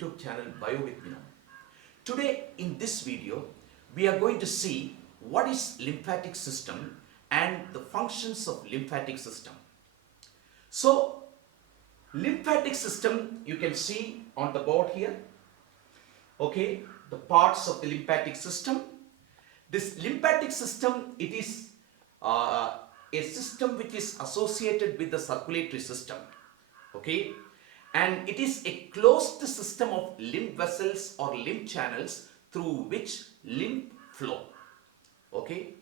YouTube channel Bio with Vinod. Today in this video we are going to see what is lymphatic system and the functions of lymphatic system. So lymphatic system you can see on the board here. Okay, the parts of the lymphatic system. This lymphatic system, it is a system which is associated with the circulatory system. Okay, and it is a closed system of lymph vessels or lymph channels through which lymph flow. Okay,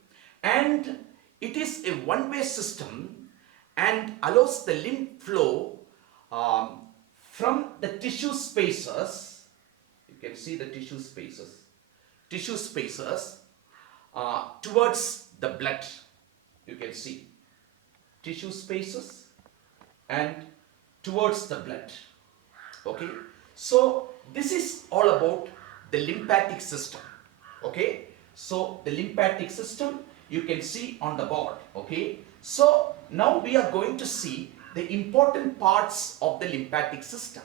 and it is a one-way system and allows the lymph flow from the tissue spaces. You can see the tissue spaces towards the blood. You can see tissue spaces and towards the blood. Okay, so this is all about the lymphatic system. Okay, so the lymphatic system you can see on the board. Okay, so now we are going to see the important parts of the lymphatic system,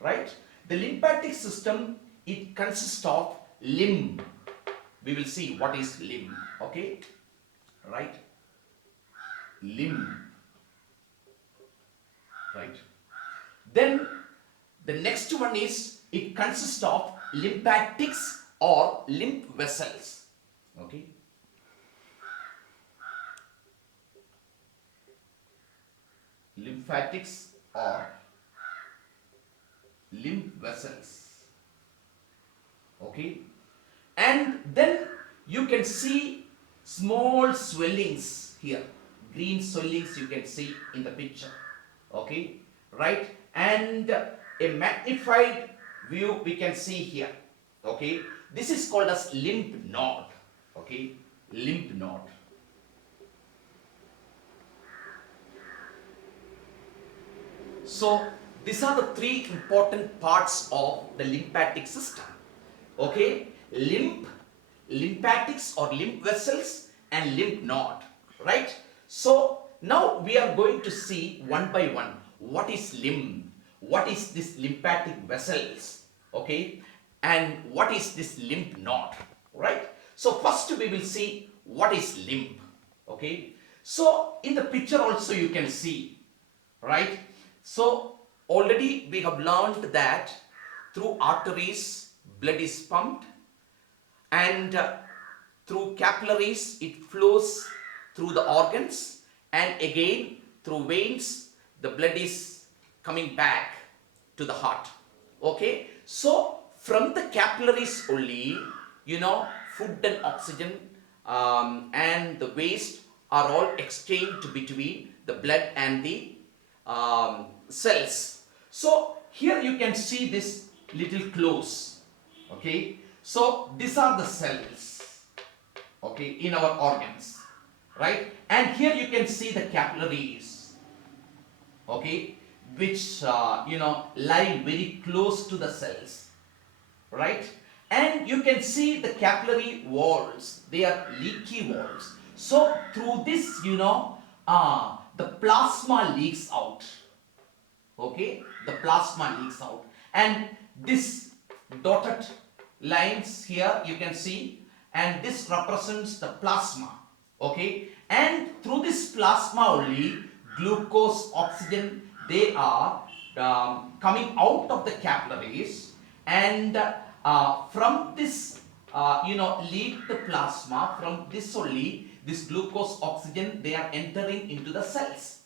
right? The lymphatic system, it consists of lymph. We will see what is lymph. Okay, right? Lymph, right? Then the next one is, it consists of lymphatics or lymph vessels. Okay, lymphatics or lymph vessels. Okay, and then you can see small swellings here, green swellings you can see in the picture. Okay, right? And a magnified view we can see here. Okay, this is called as lymph node. Okay, lymph node. So these are the three important parts of the lymphatic system. Okay, lymph, lymphatics or lymph vessels, and lymph node, right? So now we are going to see one by one what is lymph, what is this lymphatic vessels, okay, and what is this lymph node, right? So first we will see what is lymph. Okay, so in the picture also you can see, right? So already we have learned that through arteries blood is pumped, and through capillaries it flows through the organs, and again through veins the blood is coming back to the heart. Okay, so from the capillaries only, food and oxygen and the waste are all exchanged between the blood and the cells. So here you can see this little close. Okay, so these are the cells, okay, in our organs, right? And here you can see the capillaries, okay, which lie very close to the cells, right? And you can see the capillary walls, they are leaky walls. So through this, the plasma leaks out. Okay, the plasma leaks out, and this dotted lines here you can see, and this represents the plasma. Okay, and through this plasma only glucose, oxygen, they are coming out of the capillaries, and from this leaked plasma, from this only this glucose, oxygen, they are entering into the cells.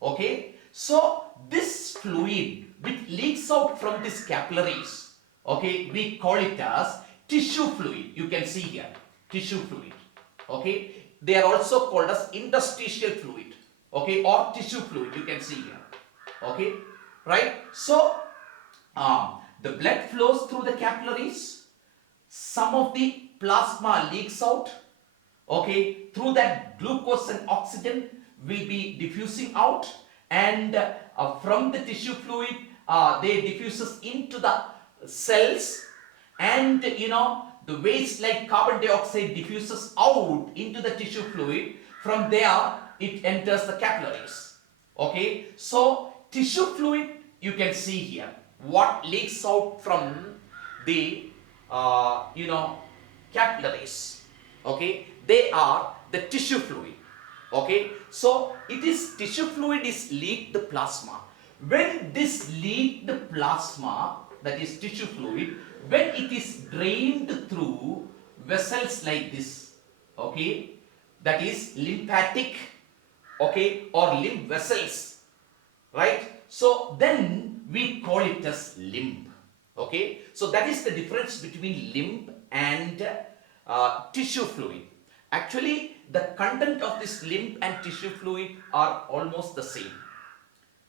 Okay, so this fluid which leaks out from these capillaries, okay, we call it as tissue fluid. You can see here, tissue fluid. Okay, they are also called as interstitial fluid, okay, or tissue fluid. You can see here. Okay, right? So the blood flows through the capillaries. Some of the plasma leaks out. Okay, through that glucose and oxygen will be diffusing out, and from the tissue fluid they diffuses into the cells, and the waste like carbon dioxide diffuses out into the tissue fluid. From there it enters the capillaries. Okay, so tissue fluid you can see here. what leaks out from the capillaries. Okay, they are the tissue fluid. Okay, so it is tissue fluid is leaked plasma. When this leaked plasma, that is tissue fluid, when it is drained through vessels like this, okay, that is lymphatic, okay, or lymph vessels, right? So then we call it as lymph. Okay, so that is the difference between lymph and tissue fluid. Actually, the content of this lymph and tissue fluid are almost the same.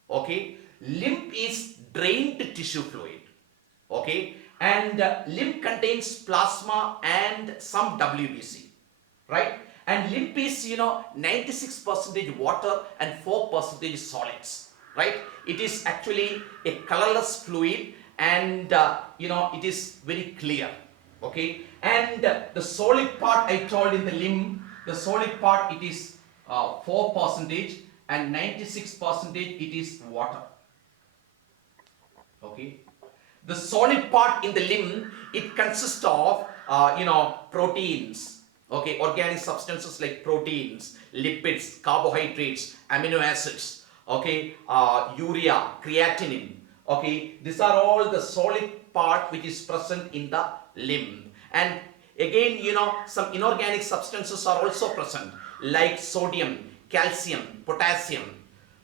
Okay, lymph is drained tissue fluid. Okay, and lymph contains plasma and some WBC, right? And lymph is 96% water and 4% solids, right? It is actually a colorless fluid, and it is very clear. Okay, and the solid part I told in the lymph, the solid part it is 4% and 96% it is water. Okay, the solid part in the lymph, it consists of proteins, okay, organic substances like proteins, lipids, carbohydrates, amino acids, okay, urea, creatinine. Okay, these are all the solid part which is present in the lymph. And again, some inorganic substances are also present, like sodium, calcium, potassium,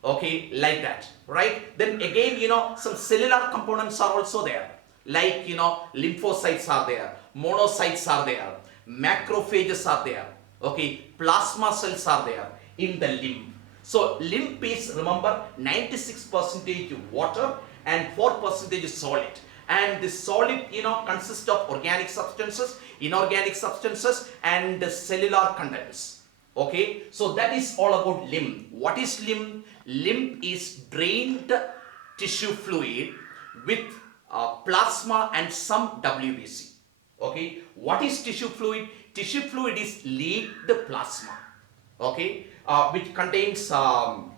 okay, like that, right? Then again, some cellular components are also there, like lymphocytes are there, monocytes are there, macrophages are there, okay, plasma cells are there in the lymph. So lymph is, remember, 96% water and 4% solid. And the solid consists of organic substances, inorganic substances, and the cellular contents. Okay, so that is all about lymph. What is lymph? Lymph is drained tissue fluid with plasma and some WBC. Okay, what is tissue fluid? Tissue fluid is leaked plasma, okay, which contains some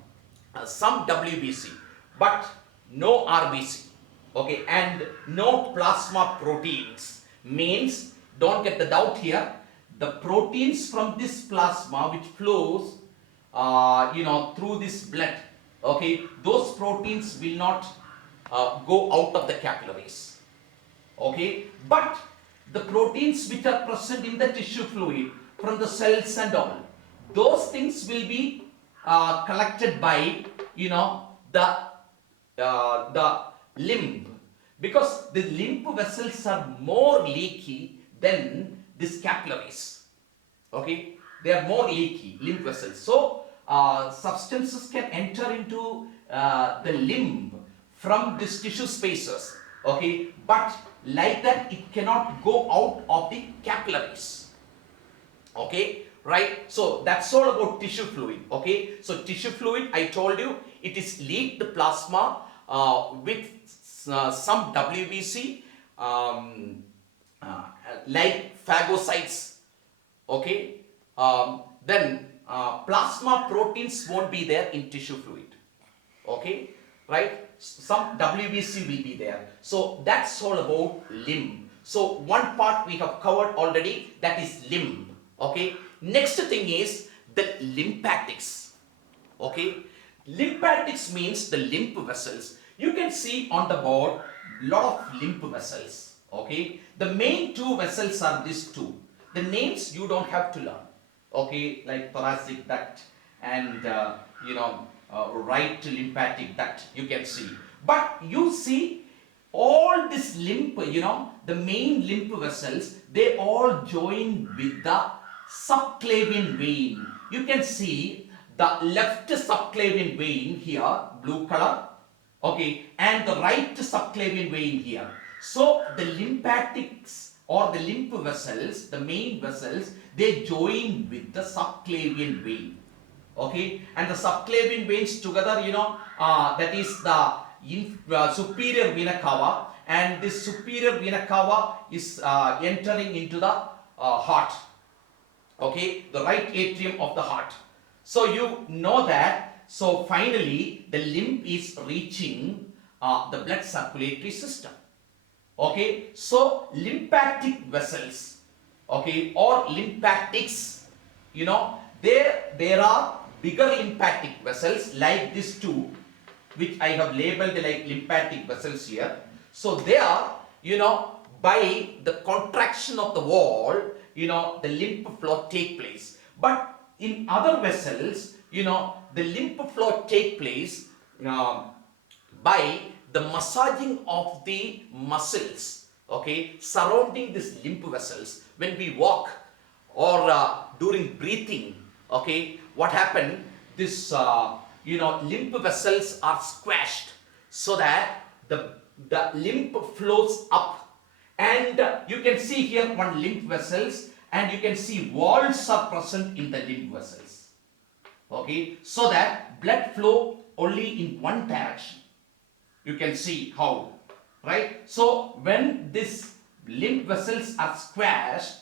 WBC, but no RBC. Okay, and no plasma proteins. Means, don't get the doubt here, the proteins from this plasma which flows through this blood, okay, those proteins will not go out of the capillaries. Okay, but the proteins which are present in the tissue fluid from the cells and all, those things will be collected by the lymph, because the lymph vessels are more leaky than these capillaries. Okay, they are more leaky, lymph vessels. So substances can enter into the lymph from these tissue spaces. Okay, but like that it cannot go out of the capillaries. Okay, right? So that's all about tissue fluid. Okay, so tissue fluid, I told you, it is leaked plasma with some WBC, like phagocytes. Okay, then plasma proteins won't be there in tissue fluid. Okay, right? Some WBC will be there. So that's all about lymph. So one part we have covered already, that is lymph. Okay, next thing is the lymphatics. Okay, lymphatics means the lymph vessels. You can see on the board lot of lymph vessels. Okay, the main two vessels are these two. The names you don't have to learn. Okay, like thoracic duct and right lymphatic duct, you can see. But you see all this lymph, the main lymph vessels, they all join with the subclavian vein. You can see the left subclavian vein here, blue color, okay, and the right subclavian vein here. So the lymphatics or the lymph vessels, the main vessels, they join with the subclavian vein. Okay, and the subclavian veins together, that is the superior vena cava, and this superior vena cava is entering into the heart. Okay, the right atrium of the heart. So you know that. So finally the lymph is reaching the blood circulatory system. Okay, so lymphatic vessels, okay, or lymphatics, there are bigger lymphatic vessels like this two, which I have labeled like lymphatic vessels here. So they are, by the contraction of the wall, the lymph flow take place. But in other vessels, the lymph flow take place by the massaging of the muscles, okay, surrounding these lymph vessels. When we walk or during breathing, okay, what happened? This, lymph vessels are squashed so that the lymph flows up. And you can see here one lymph vessels, and you can see walls are present in the lymph vessels. Okay, so that blood flow only in one direction. You can see how, right? So when this lymph vessels are squashed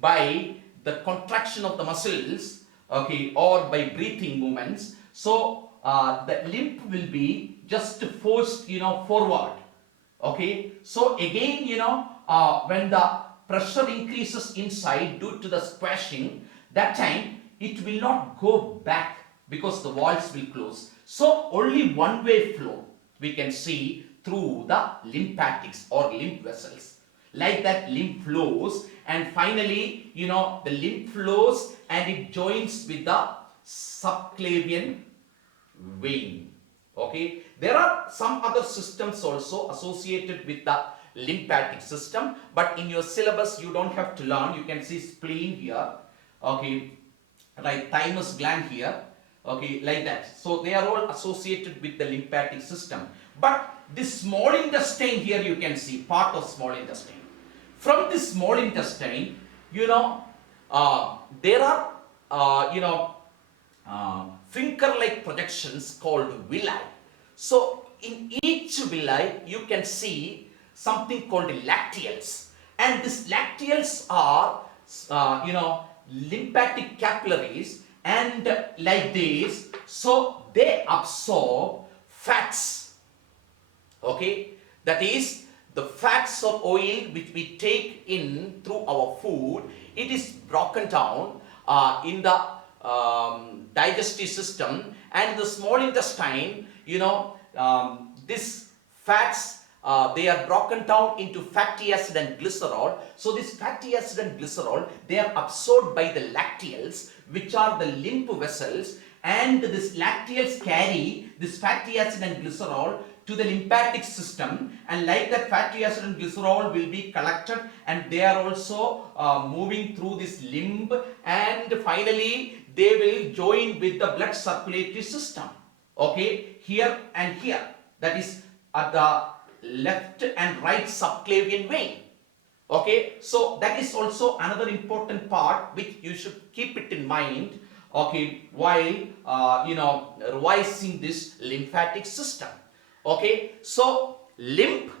by the contraction of the muscles, okay, or by breathing movements, so the lymph will be just forced, forward. Okay, so again, when the pressure increases inside due to the squashing, that time it will not go back because the walls will close. So only one way flow we can see through the lymphatics or lymph vessels. Like that, lymph flows, and finally, the lymph flows and it joins with the subclavian vein. Okay, there are some other systems also associated with the lymphatic system, but in your syllabus you don't have to learn. You can see spleen here, okay, right, thymus gland here, okay, like that. So they are all associated with the lymphatic system. But this small intestine here, you can see part of small intestine. From this small intestine, there are finger-like projections called villi. So in each villi you can see something called lacteals, and these lacteals are lymphatic capillaries, and like this, so they absorb fats. Okay, that is the fats or oil which we take in through our food. It is broken down in the digestive system, and the small intestine, these fats, they are broken down into fatty acid and glycerol. So this fatty acid and glycerol, they are absorbed by the lacteals, which are the lymph vessels, and these lacteals carry this fatty acid and glycerol to the lymphatic system, and like that fatty acid and glycerol will be collected, and they are also moving through this lymph, and finally they will join with the blood circulatory system. Okay, here and here, that is at the left and right subclavian vein. Okay, so that is also another important part which you should keep it in mind, okay, while revising this lymphatic system. Okay, so lymph,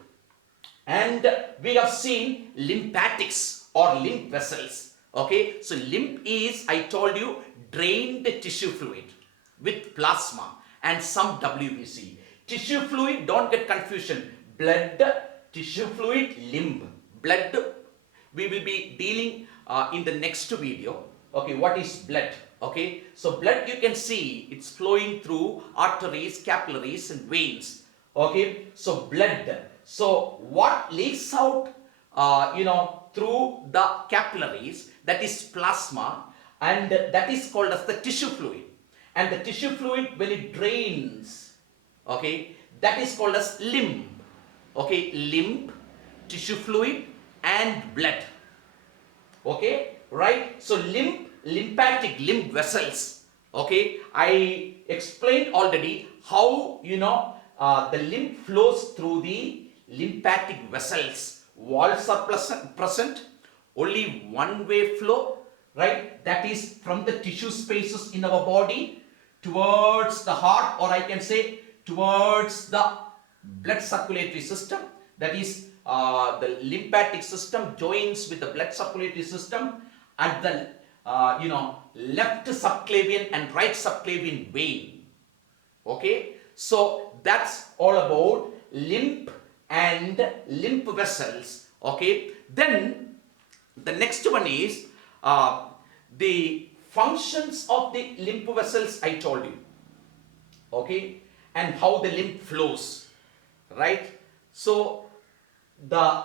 and we have seen lymphatics or lymph vessels. Okay, so lymph is, I told you, drained tissue fluid with plasma and some WBC. Tissue fluid, don't get confusion. Blood, tissue fluid, lymph. Blood, we will be dealing in the next video. Okay, what is blood? Okay, so blood, you can see it's flowing through arteries, capillaries and veins. Okay, so blood. So what leaks out, through the capillaries, that is plasma, and that is called as the tissue fluid. And the tissue fluid, when it drains, okay, that is called as lymph. Okay, lymph, tissue fluid and blood. Okay, right? So lymphatic lymph vessels. Okay, I explained already how, the lymph flows through the lymphatic vessels. Walls are present, only one way flow, right? That is from the tissue spaces in our body towards the heart, or I can say towards the blood circulatory system. That is the lymphatic system joins with the blood circulatory system at the left subclavian and right subclavian vein. Okay, so that's all about lymph and lymph vessels. Okay, then the next one is the functions of the lymph vessels I told you. Okay, and how the lymph flows, right? So the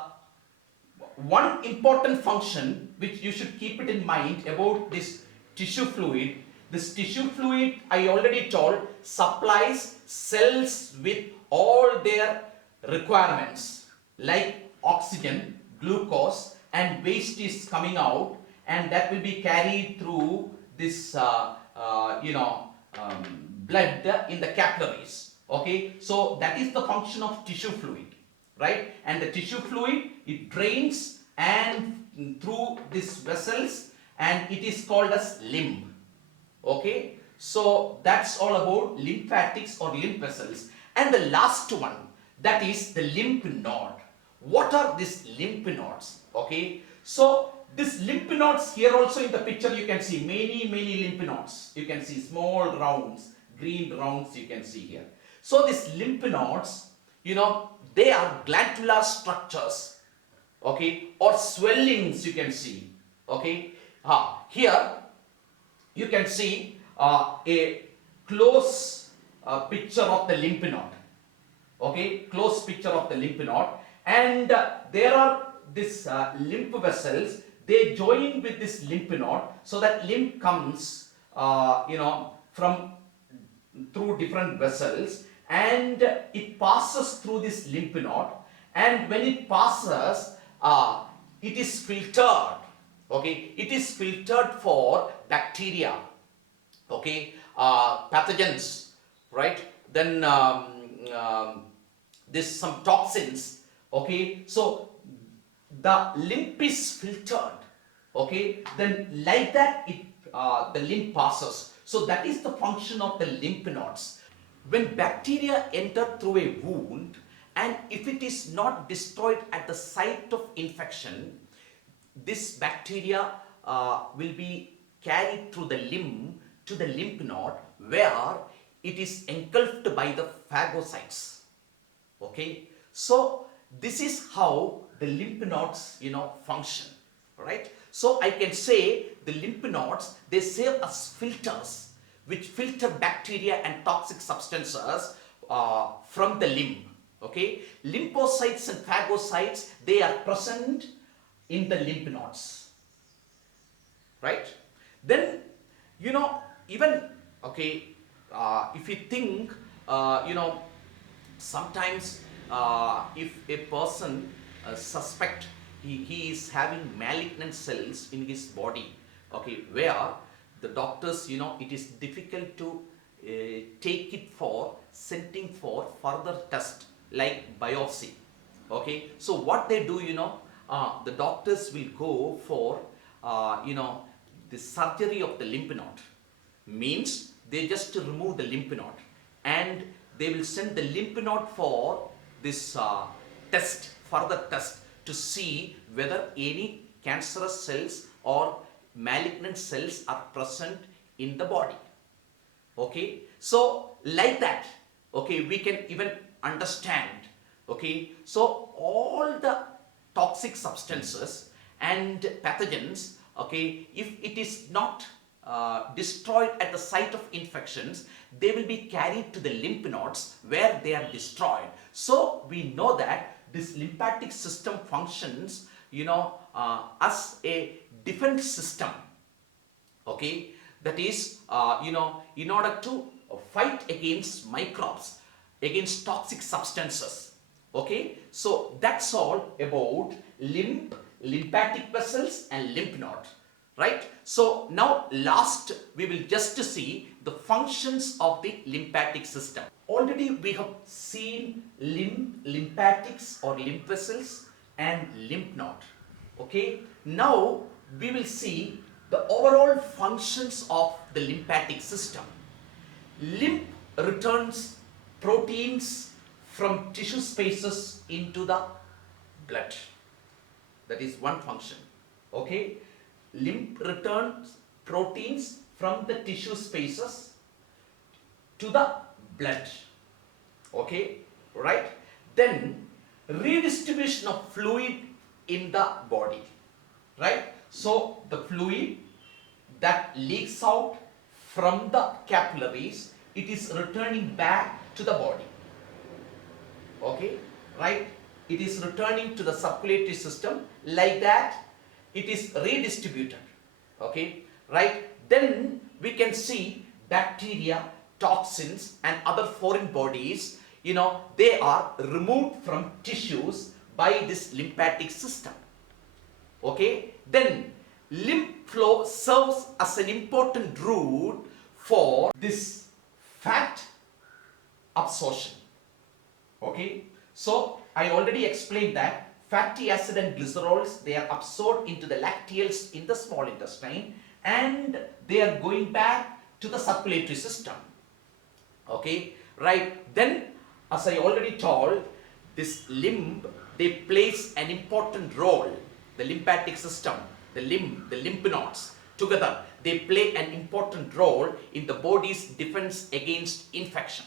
one important function which you should keep it in mind about this tissue fluid, this tissue fluid I already told supplies cells with all their requirements like oxygen, glucose, and waste is coming out, and that will be carried through this blood in the capillaries. Okay, so that is the function of tissue fluid, right? And the tissue fluid, it drains and through these vessels, and it is called as lymph. Okay, so that's all about lymphatics or lymph vessels. And the last one, that is the lymph node. What are these lymph nodes? Okay, so this lymph nodes, here also in the picture you can see many lymph nodes. You can see small rounds, green rounds you can see here. So these lymph nodes, they are glandular structures, okay, or swellings you can see. Okay, here you can see a close picture of the lymph node. Okay, close picture of the lymph node, and there are this lymph vessels. They join with this lymph node, so that lymph comes, from through different vessels, and it passes through this lymph node, and when it passes, it is filtered. Okay, it is filtered for bacteria, okay, pathogens, right? Then there's some toxins. Okay, so the lymph is filtered. Okay, then like that the lymph passes. So that is the function of the lymph nodes. When bacteria enter through a wound, and if it is not destroyed at the site of infection, this bacteria will be carried through the limb to the lymph node, where it is engulfed by the phagocytes. Okay, so this is how the lymph nodes function, right? So I can say the lymph nodes, they serve as filters which filter bacteria and toxic substances from the limb. Okay, lymphocytes and phagocytes, they are present in the lymph nodes, right? Then even okay, if you think sometimes if a person suspect he is having malignant cells in his body, okay, where the doctors, it is difficult to take it for sending for further test like biopsy. Okay, so what they do, the doctors will go for the surgery of the lymph node. Means they just remove the lymph node, and they will send the lymph node for this further test to see whether any cancerous cells or malignant cells are present in the body. Okay, so like that, okay, we can even understand. Okay, so all the toxic substances and pathogens, okay, if it is not destroyed at the site of infections, they will be carried to the lymph nodes where they are destroyed. So we know that this lymphatic system functions, as a defense system. Okay, that is, in order to fight against microbes, against toxic substances. Okay, so that's all about lymphatic vessels and lymph node, right? So now last we will just see the functions of the lymphatic system. Already we have seen lymphatics or lymph vessels and lymph node. Okay, now we will see the overall functions of the lymphatic system. Lymph returns proteins from tissue spaces into the blood. That is one function. Okay, lymph returns proteins from the tissue spaces to the blood. Okay, right? Then redistribution of fluid in the body, right? So the fluid that leaks out from the capillaries, it is returning back to the body. Okay, right? It is returning to the circulatory system. Like that, it is redistributed. Okay, right? Then we can see bacteria, toxins and other foreign bodies, they are removed from tissues by this lymphatic system. Okay, then lymph flow serves as an important route for this fat absorption. Okay, so I already explained that fatty acid and glycerols, they are absorbed into the lacteals in the small intestine and they are going back to the circulatory system. Okay, right? Then as I already told, this lymph, they plays an important role. The lymphatic system, the lymph nodes together, they play an important role in the body's defense against infection.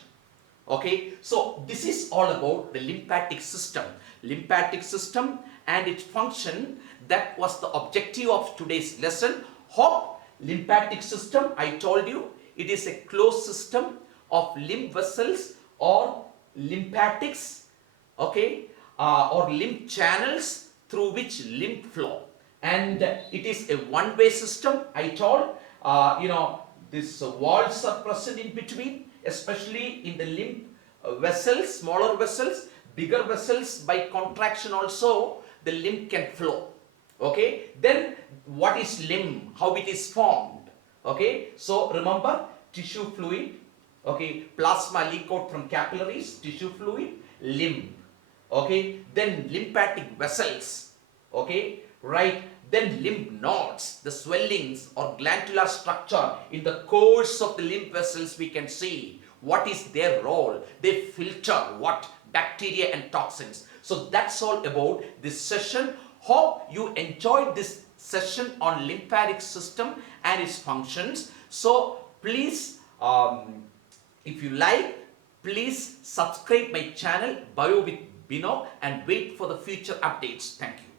Okay, so this is all about the lymphatic system. Lymphatic system and its function, that was the objective of today's lesson. Hope lymphatic system, I told you, it is a closed system of lymph vessels or lymphatics, okay, or lymph channels through which lymph flow. And it is a one-way system, I told. These walls are present in between, especially in the lymph vessels, smaller vessels, bigger vessels. By contraction also, the lymph can flow. Okay, then what is lymph? How it is formed? Okay, so remember, tissue fluid, okay, plasma leak out from capillaries, tissue fluid, lymph. Okay, then lymphatic vessels, okay, right, then lymph nodes, the swellings or glandular structure in the course of the lymph vessels. We can see what is their role. They filter what? Bacteria and toxins. So that's all about this session. Hope you enjoyed this session on lymphatic system and its functions. So please, if you like, please subscribe my channel Bio with Bino and wait for the future updates. Thank you.